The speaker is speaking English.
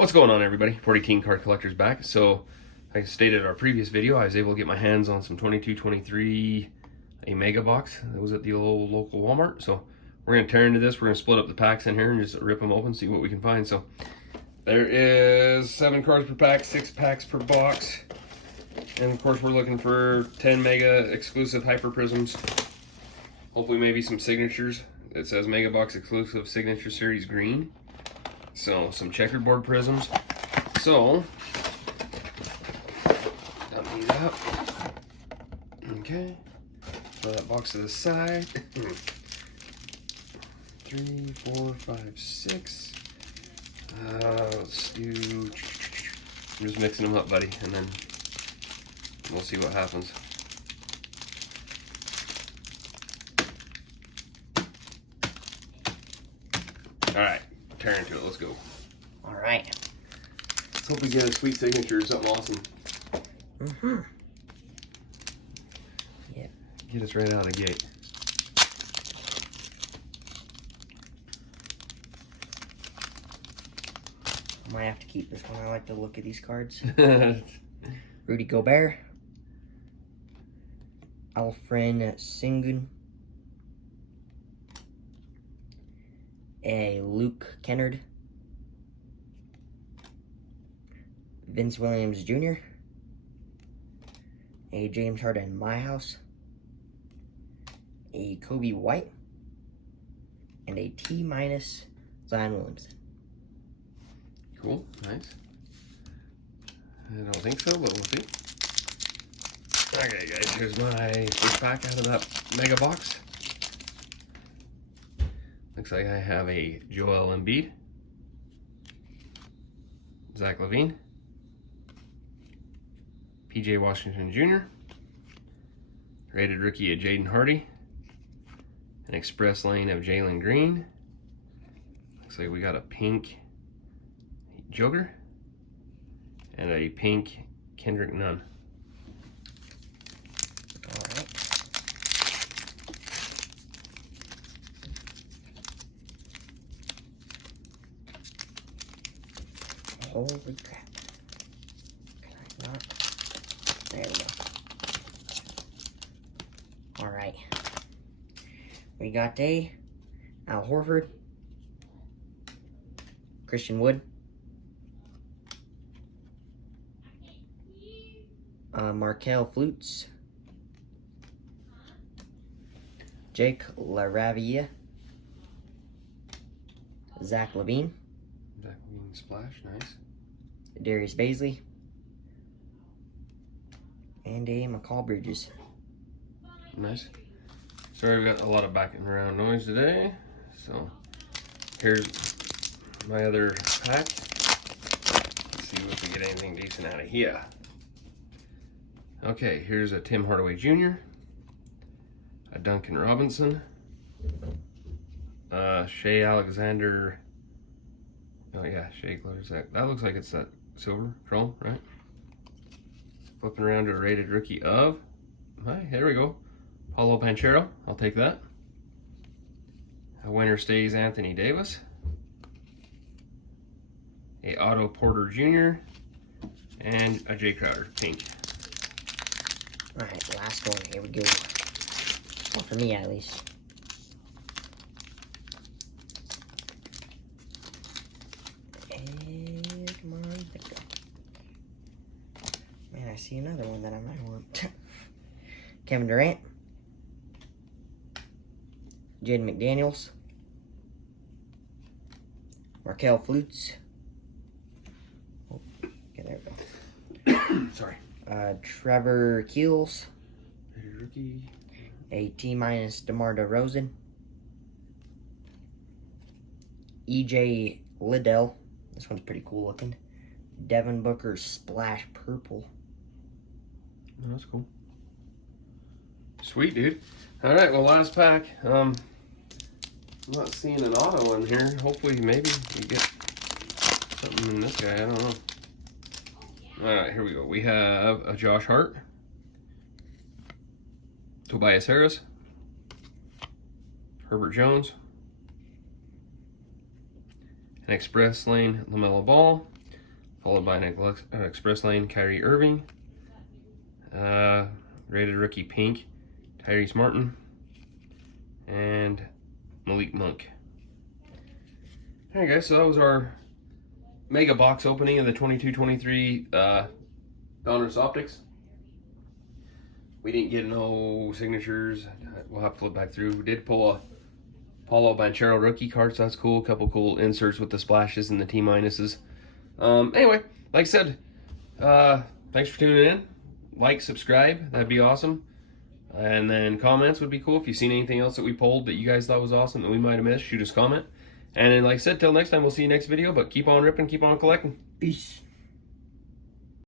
What's going on, everybody? 40 King Card Collector's back. So, like I stated in our previous video, I was able to get my hands on some 22-23 a mega box that was at the local Walmart. So we're going to tear into this. We're going to split up the packs in here and just rip them open, see what we can find. So there is 7 cards per pack, 6 packs per box. And of course we're looking for 10 mega exclusive hyper prisms. Hopefully maybe some signatures. It says mega box exclusive signature series green. So some checkerboard prisms. So dump these up. Okay. Throw that box to the side. 3, 4, 5, 6. Let's do. I'm just mixing them up, buddy, and then we'll see what happens. All right, tear into it. Let's go. All right. Let's hope we get a sweet signature or something awesome. Yep. Get us right out of the gate. I might have to keep this one. I like to look at these cards. Rudy Gobert. Alfred Sengun. A Luke Kennard. Vince Williams Jr. A James Harden My House. A Kobe White. And a T- Zion Williamson. Cool, nice. I don't think so, but we'll see. Okay, guys, here's my first pack out of that mega box. Looks like I have a Joel Embiid, Zach LaVine, PJ Washington Jr., rated rookie of Jaden Hardy, an express lane of Jalen Green. Looks like we got a pink Joker and a pink Kendrick Nunn. Alright. Holy crap. Can I not? There we go. Alright. We got a Al Horford, Christian Wood, Markel Flutes, Jake LaRavia, Zach LaVine, Splash, nice. Darius Baisley, and a McCall Bridges. Nice. Sorry, we got a lot of backing around noise today. So here's my other pack. Let's see if we get anything decent out of here. Okay, here's a Tim Hardaway Jr., a Duncan Robinson, Shea Alexander. Oh yeah, Shea Close. That looks like it's that silver chrome, right? Flipping around to a rated rookie of. Hi, there we go. Paolo Banchero. I'll take that. A winner stays Anthony Davis. A Otto Porter Jr. and a Jay Crowder pink. Alright, last one. Here we go. Well, for me, at least. And come on, there we go. Man, I see another one that I might want. Kevin Durant. Jaden McDaniels. Markel Flutes. Oh, okay, there we go. Sorry. Trevor Keels. Rookie. A T- DeMar DeRozan. EJ Liddell. This one's pretty cool looking. Devin Booker Splash Purple. Oh, that's cool. Sweet, dude. All right, well, last pack. I'm not seeing an auto in here. Hopefully, maybe we get something in this guy. I don't know. All right, here we go. We have a Josh Hart, Tobias Harris, Herbert Jones, an Express Lane Lamelo Ball, followed by an Express Lane Kyrie Irving. Rated rookie pink, Tyrese Martin. And Malik Monk. Alright guys, so that was our mega box opening of the 22-23 Donruss Optics. We didn't get no signatures. We'll have to flip back through. We did pull a Paolo Banchero rookie card, so that's cool. A couple cool inserts with the splashes and the T minuses. Anyway, like I said, thanks for tuning in. Like, subscribe, that'd be awesome. And then comments would be cool. If you've seen anything else that we pulled that you guys thought was awesome that we might have missed, shoot us a comment. And then, like I said, till next time, we'll see you next video. But keep on ripping, keep on collecting. Peace.